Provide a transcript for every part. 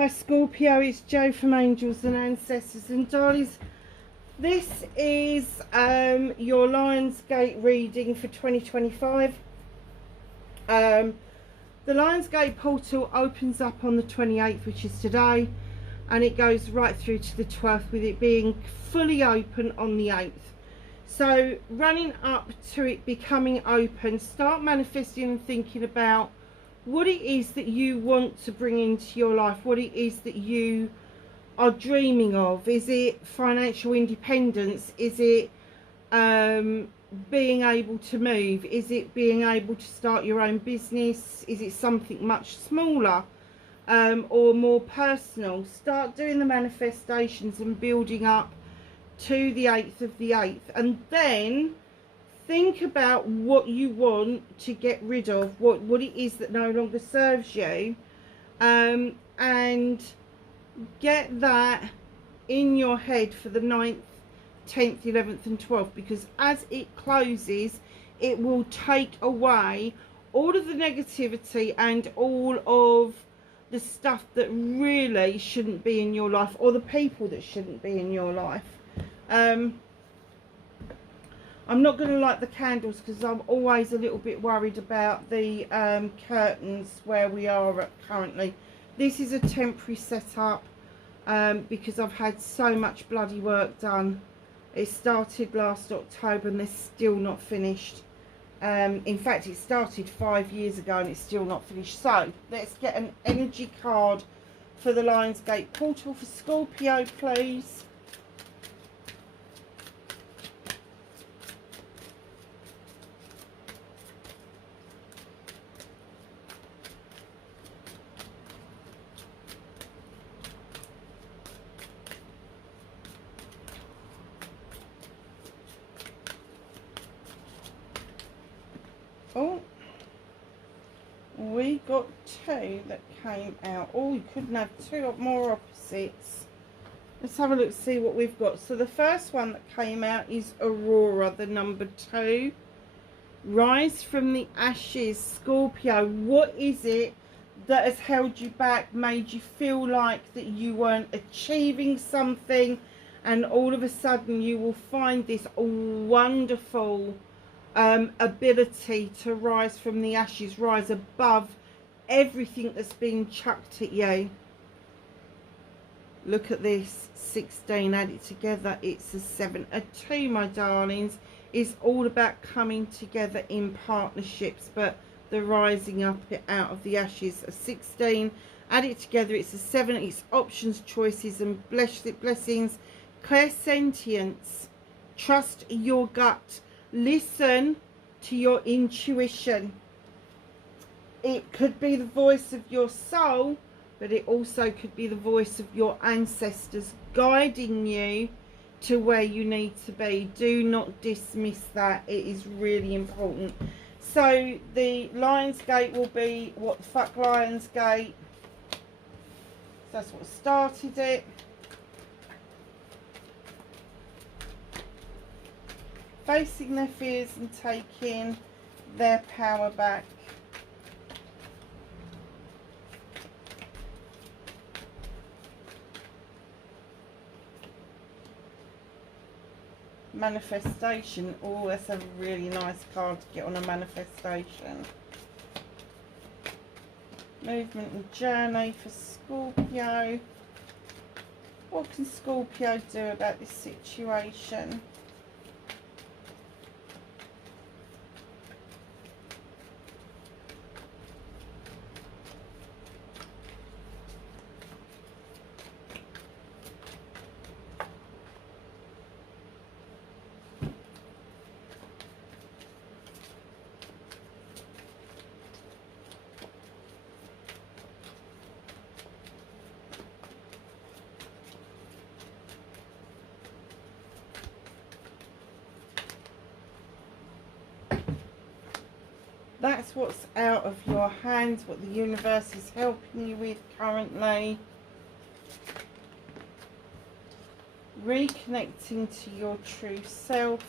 Hi Scorpio, it's Jo from Angels and Ancestors, and darlings, this is your Lionsgate reading for 2025. The Lionsgate portal opens up on the 28th, which is today, and it goes right through to the 12th, with it being fully open on the 8th. So running up to it becoming open, start manifesting and thinking about what it is that you want to bring into your life, what it is that you are dreaming of. Is it financial independence? Is it being able to move? Is it being able to start your own business? Is it something much smaller or more personal? Start doing the manifestations and building up to the 8th of the 8th, and then think about what you want to get rid of, what it is that no longer serves you, and get that in your head for the 9th, 10th, 11th and 12th, because as it closes, it will take away all of the negativity and all of the stuff that really shouldn't be in your life, or the people that shouldn't be in your life. I'm not going to light the candles because I'm always a little bit worried about the curtains where we are at currently. This is a temporary setup because I've had so much bloody work done. It started last October and they're still not finished. In fact, it started 5 years ago and it's still not finished. So let's get an energy card for the Lionsgate portal for Scorpio, please. Oh, we got two that came out. Oh, you couldn't have two more opposites. Let's have a look, see what we've got. So the first one that came out is Aurora, the number 2. Rise from the ashes, Scorpio. What is it that has held you back, made you feel like that you weren't achieving something, and all of a sudden you will find this wonderful ability to rise from the ashes, rise above everything that's been chucked at you. Look at this, 16, add it together, it's a 7. A 2, my darlings, is all about coming together in partnerships, but the rising up out of the ashes. A 16, add it together, it's a 7. It's options, choices and blessings. Clairsentience, trust your gut. Listen to your intuition. It could be the voice of your soul, but it also could be the voice of your ancestors guiding you to where you need to be. Do not dismiss that. It is really important. So the Lionsgate will be what the fuck Lionsgate. That's what started it. Facing their fears and taking their power back. Manifestation. Oh, that's a really nice card to get on a manifestation. Movement and journey for Scorpio. What can Scorpio do about this situation? That's what's out of your hands, what the universe is helping you with currently. Reconnecting to your true self.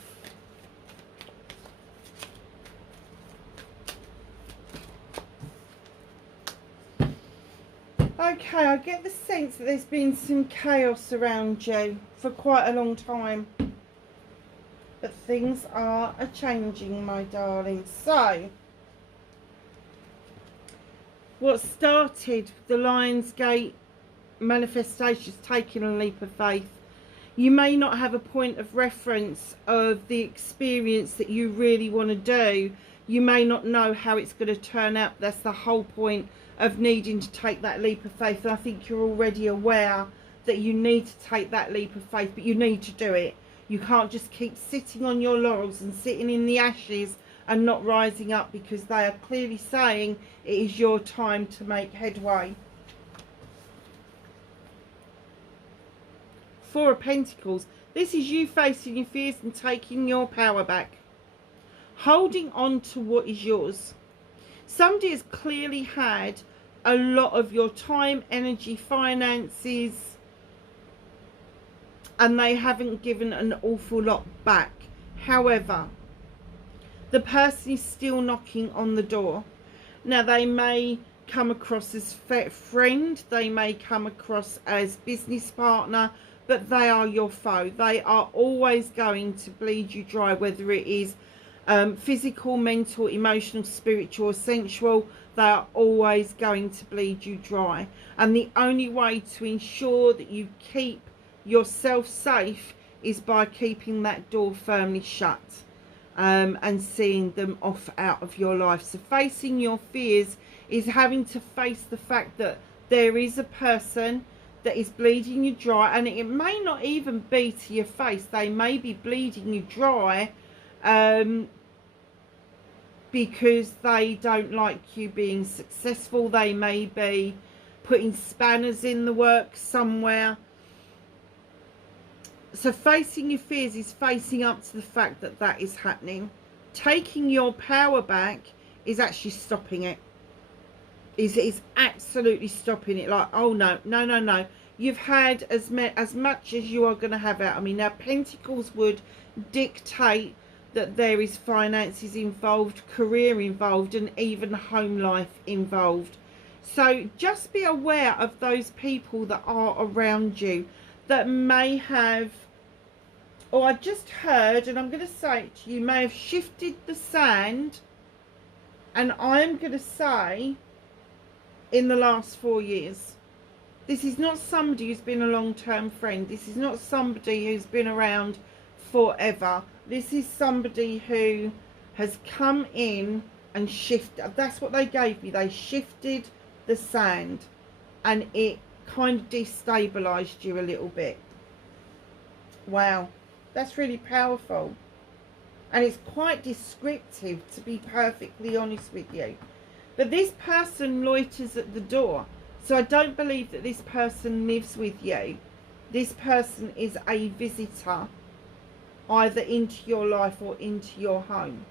Okay, I get the sense that there's been some chaos around you for quite a long time. But things are changing, my darling. So, what started the Lionsgate manifestations, taking a leap of faith, you may not have a point of reference of the experience that you really want to do. You may not know how it's going to turn out. That's the whole point of needing to take that leap of faith. And I think you're already aware that you need to take that leap of faith, but you need to do it. You can't just keep sitting on your laurels and sitting in the ashes and not rising up, because they are clearly saying it is your time to make headway. Four of Pentacles. This is you facing your fears and taking your power back. Holding on to what is yours. Somebody has clearly had a lot of your time, energy, finances, and they haven't given an awful lot back. However, the person is still knocking on the door. Now, they may come across as friend, they may come across as business partner, but they are your foe. They are always going to bleed you dry, whether it is physical, mental, emotional, spiritual, or sensual. They are always going to bleed you dry. And the only way to ensure that you keep yourself safe is by keeping that door firmly shut, and seeing them off out of your life. So facing your fears is having to face the fact that there is a person that is bleeding you dry, and it may not even be to your face. They may be bleeding you dry because they don't like you being successful. They may be putting spanners in the works somewhere. So facing your fears is facing up to the fact that that is happening. Taking your power back is actually stopping it. Is absolutely stopping it. Like, oh no, no, no, no. You've had as much as you are going to have out of me. Now, Pentacles would dictate that there is finances involved, career involved, and even home life involved. So just be aware of those people that are around you that may have, or I just heard, and I'm going to say it to you, may have shifted the sand, and I'm going to say in the last 4 years. This is not somebody who's been a long-term friend. This is not somebody who's been around forever. This is somebody who has come in and shifted. That's what they gave me. They shifted the sand, and it kind of destabilized you a little bit. Wow, that's really powerful, and it's quite descriptive, to be perfectly honest with you. But this person loiters at the door, so I don't believe that this person lives with you. This person is a visitor, either into your life or into your home.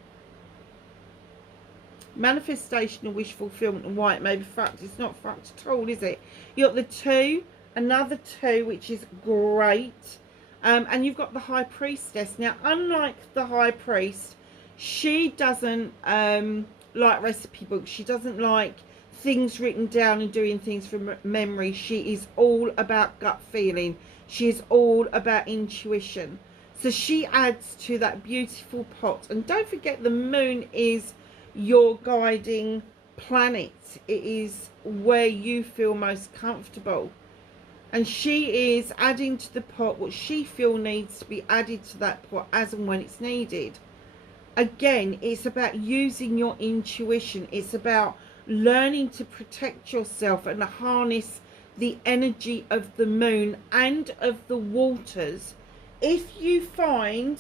Manifestation and wish fulfillment and why it may be fucked. It's not fucked at all, is it? You've got the 2, another 2, which is great. And you've got the High Priestess. Now, unlike the High Priest, she doesn't like recipe books. She doesn't like things written down and doing things from memory. She is all about gut feeling. She is all about intuition. So she adds to that beautiful pot. And don't forget, the moon is your guiding planet. It is where you feel most comfortable. And she is adding to the pot what she feels needs to be added to that pot as and when it's needed. Again, it's about using your intuition. It's about learning to protect yourself and harness the energy of the moon and of the waters. If you find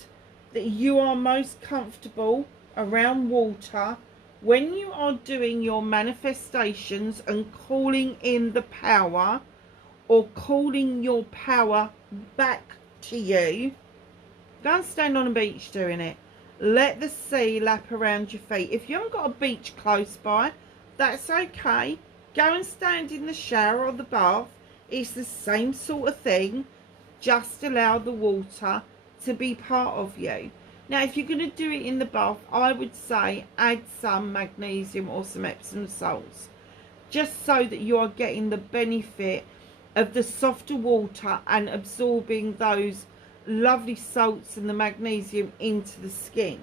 that you are most comfortable around water, when you are doing your manifestations and calling in the power, or calling your power back to you, go and stand on a beach doing it. Let the sea lap around your feet. If you haven't got a beach close by, that's okay. Go and stand in the shower or the bath. It's the same sort of thing. Just allow the water to be part of you. Now, if you're going to do it in the bath, I would say add some magnesium or some Epsom salts. just so that you are getting the benefit of the softer water and absorbing those lovely salts and the magnesium into the skin.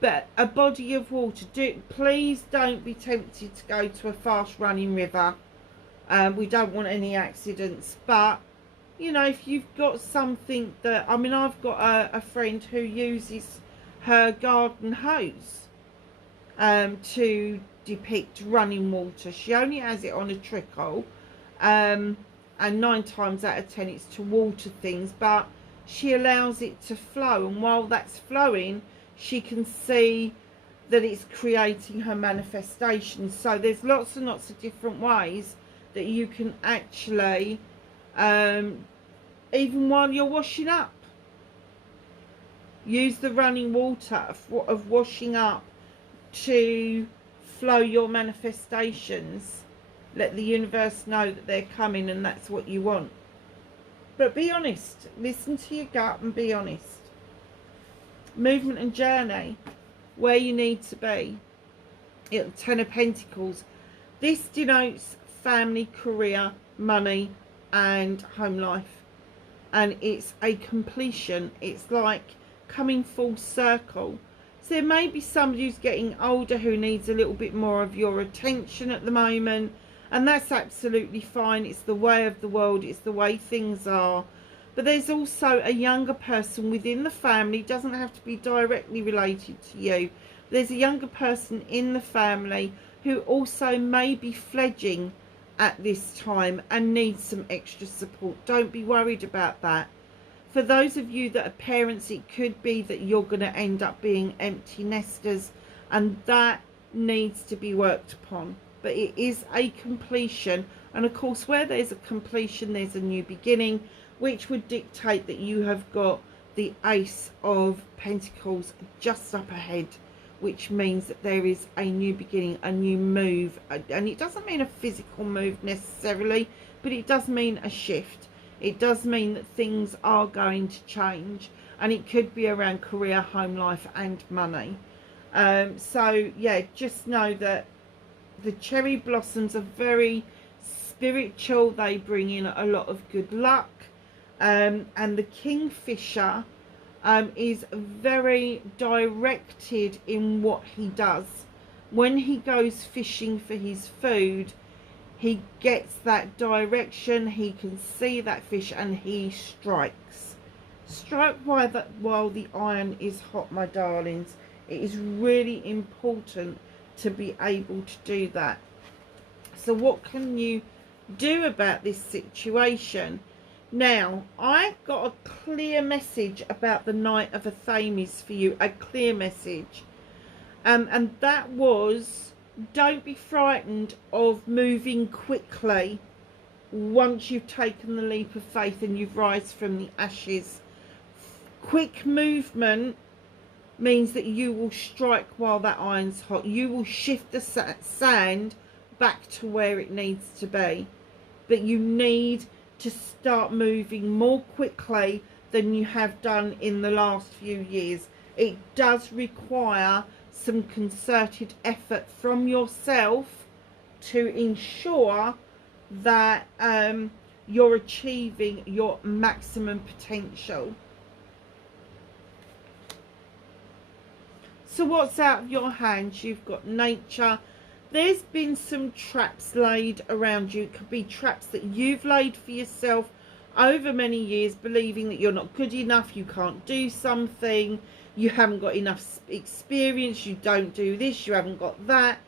But a body of water, please don't be tempted to go to a fast running river. We don't want any accidents, but you know, if you've got something that, I mean, I've got a friend who uses her garden hose to depict running water. She only has it on a trickle, and 9 times out of 10 it's to water things, but she allows it to flow, and while that's flowing she can see that it's creating her manifestation. So there's lots and lots of different ways that you can actually, even while you're washing up, use the running water of washing up to flow your manifestations. Let the universe know that they're coming and that's what you want. But be honest. Listen to your gut and be honest. Movement and journey, where you need to be. Ten of Pentacles. This denotes family, career, money and home life. And it's a completion. It's like coming full circle. So there may be somebody who's getting older who needs a little bit more of your attention at the moment, and that's absolutely fine. It's the way of the world, it's the way things are. But there's also a younger person within the family. It doesn't have to be directly related to you. There's a younger person in the family who also may be fledging at this time and needs some extra support. Don't be worried about that. For those of you that are parents, it could be that you're going to end up being empty nesters, and that needs to be worked upon. But it is a completion, and of course where there's a completion there's a new beginning, which would dictate that you have got the Ace of Pentacles just up ahead, which means that there is a new beginning, a new move. And it doesn't mean a physical move necessarily, but it does mean a shift. It does mean that things are going to change, and it could be around career, home life and money. So yeah, just know that the cherry blossoms are very spiritual. They bring in a lot of good luck. And the Kingfisher is very directed in what he does. When he goes fishing for his food, he gets that direction, he can see that fish, and he strikes. Strike while the iron is hot, my darlings. It is really important to be able to do that. So what can you do about this situation? Now, I got a clear message about the Knight of Athames for you, a clear message. And that was, don't be frightened of moving quickly once you've taken the leap of faith and you've rise from the ashes. Quick movement means that you will strike while that iron's hot. You will shift the sand back to where it needs to be. But you need to start moving more quickly than you have done in the last few years. It does require some concerted effort from yourself to ensure that you're achieving your maximum potential. So what's out of your hands? You've got nature. There's been some traps laid around you. It could be traps that you've laid for yourself over many years, believing that you're not good enough, you can't do something, you haven't got enough experience, you don't do this, you haven't got that.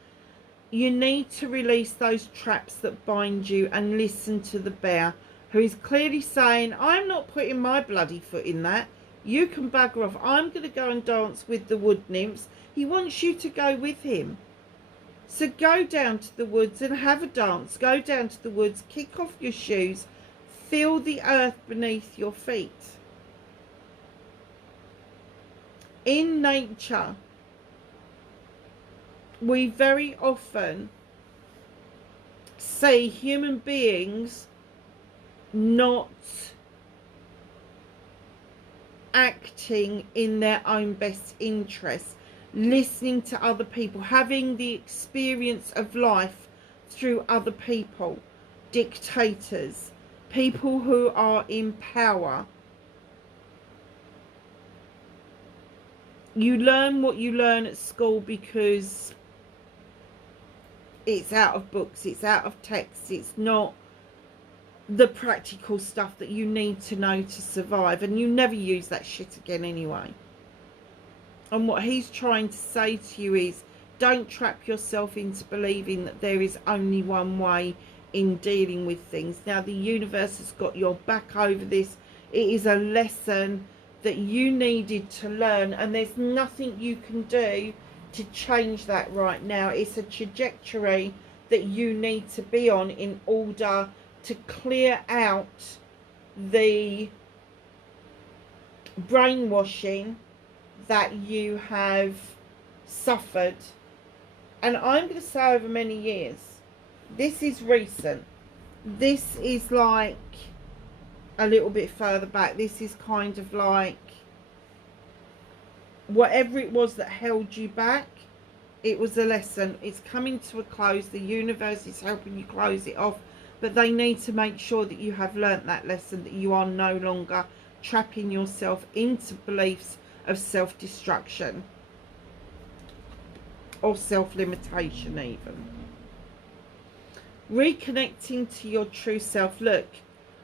You need to release those traps that bind you and listen to the bear, who is clearly saying, I'm not putting my bloody foot in that. You can bugger off. I'm going to go and dance with the wood nymphs. He wants you to go with him. So go down to the woods and have a dance. Go down to the woods, kick off your shoes, feel the earth beneath your feet. In nature, we very often see human beings not acting in their own best interest, listening to other people, having the experience of life through other people, dictators, people who are in power. You learn what you learn at school because it's out of books, it's out of text, it's not the practical stuff that you need to know to survive, and you never use that shit again anyway. And what he's trying to say to you is, don't trap yourself into believing that there is only one way in dealing with things. Now, the universe has got your back over this. It is a lesson that you needed to learn, and there's nothing you can do to change that right now. It's a trajectory that you need to be on in order to clear out the brainwashing that you have suffered. And I'm going to say over many years. This is recent. This is like a little bit further back. This is kind of like whatever it was that held you back, it was a lesson. It's coming to a close. The universe is helping you close it off, but they need to make sure that you have learnt that lesson, that you are no longer trapping yourself into beliefs of self-destruction or self-limitation even. Reconnecting to your true self. Look,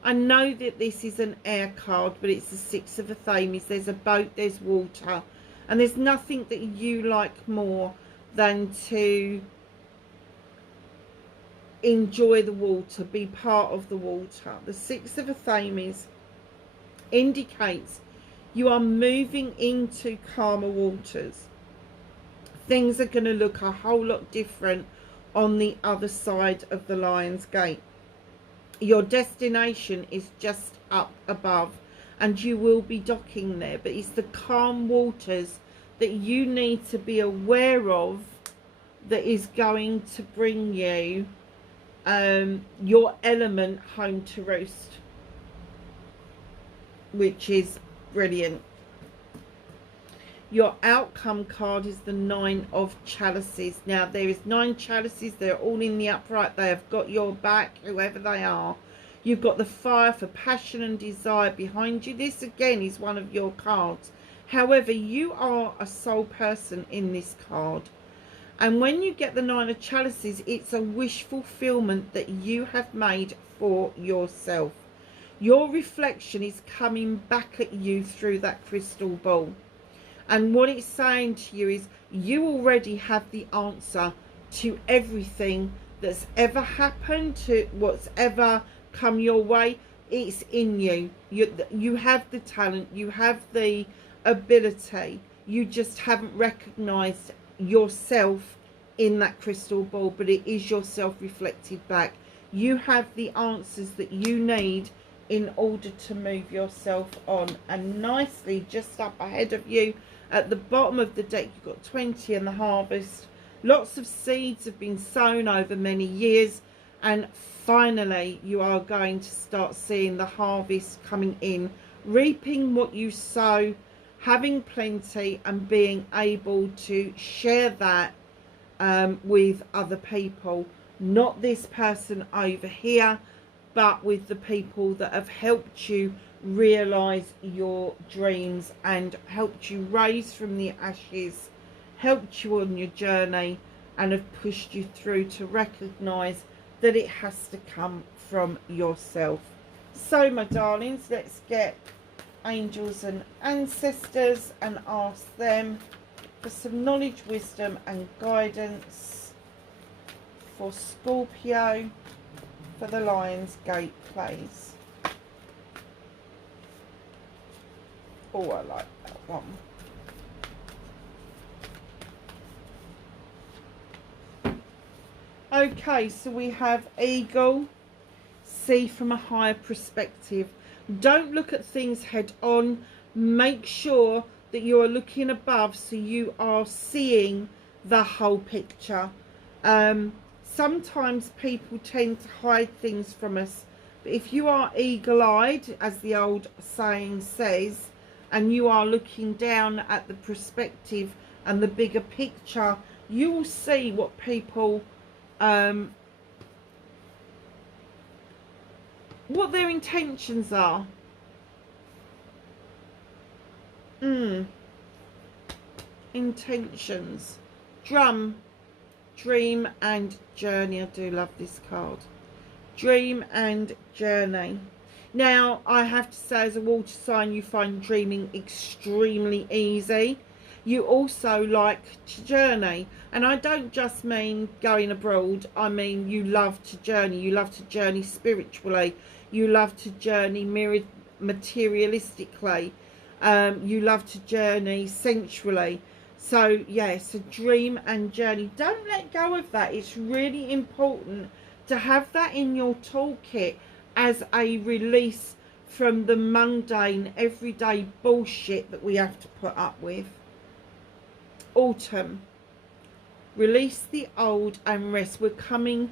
I know that this is an air card, but it's the Six of Athames. There's a boat, there's water, and there's nothing that you like more than to enjoy the water, be part of the water. The Six of Athames indicates you are moving into calmer waters. Things are going to look a whole lot different on the other side of the Lion's Gate. Your destination is just up above, and you will be docking there, but it's the calm waters that you need to be aware of that is going to bring you your element home to roost, which is brilliant. Your outcome card is the Nine of Chalices. Now, there is 9 chalices. They're all in the upright. They have got your back, whoever they are. You've got the fire for passion and desire behind you. This, again, is one of your cards. However, you are a soul person in this card. And when you get the 9 of Chalices, it's a wish fulfillment that you have made for yourself. Your reflection is coming back at you through that crystal ball. And what it's saying to you is you already have the answer to everything that's ever happened, to what's ever come your way. It's in you. You have the talent, you have the ability. You just haven't recognized yourself in that crystal ball, but it is yourself reflected back. You have the answers that you need in order to move yourself on. And nicely, just up ahead of you at the bottom of the deck, you've got 20 and the harvest. Lots of seeds have been sown over many years, and finally you are going to start seeing the harvest coming in, reaping what you sow, having plenty, and being able to share that with other people. Not this person over here, but with the people that have helped you realize your dreams and helped you rise from the ashes, helped you on your journey, and have pushed you through to recognize that it has to come from yourself. So, my darlings, let's get angels and ancestors and ask them for some knowledge, wisdom and guidance for Scorpio for the Lion's Gate, please. Oh, I like that one. Okay, so we have Eagle. See from a higher perspective. Don't look at things head on. Make sure that you are looking above so you are seeing the whole picture. Sometimes people tend to hide things from us, but if you are eagle-eyed, as the old saying says, and you are looking down at the perspective and the bigger picture, you will see what people what their intentions are. Intentions. Drum, dream and journey. I do love this card. Dream and journey. Now, I have to say, as a water sign, you find dreaming extremely easy. You also like to journey. And I don't just mean going abroad. I mean, you love to journey. You love to journey spiritually. You love to journey materialistically. You love to journey sensually. So, yes, a dream and journey. Don't let go of that. It's really important to have that in your toolkit as a release from the mundane, everyday bullshit that we have to put up with. Autumn. Release the old and rest. We're coming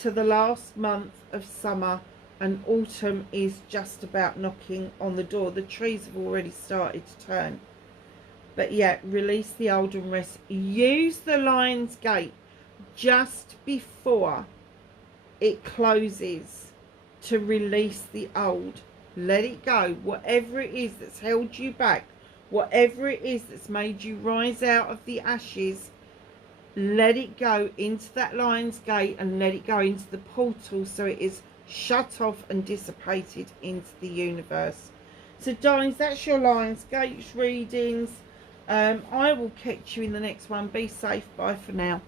to the last month of summer, and autumn is just about knocking on the door. The trees have already started to turn. But yeah, release the old and rest. Use the Lion's Gate just before it closes to release the old. Let it go. Whatever it is that's held you back, whatever it is that's made you rise out of the ashes, let it go into that Lion's Gate and let it go into the portal so it is shut off and dissipated into the universe. So darlings, that's your Lion's Gate readings. I will catch you in the next one. Be safe. Bye for now.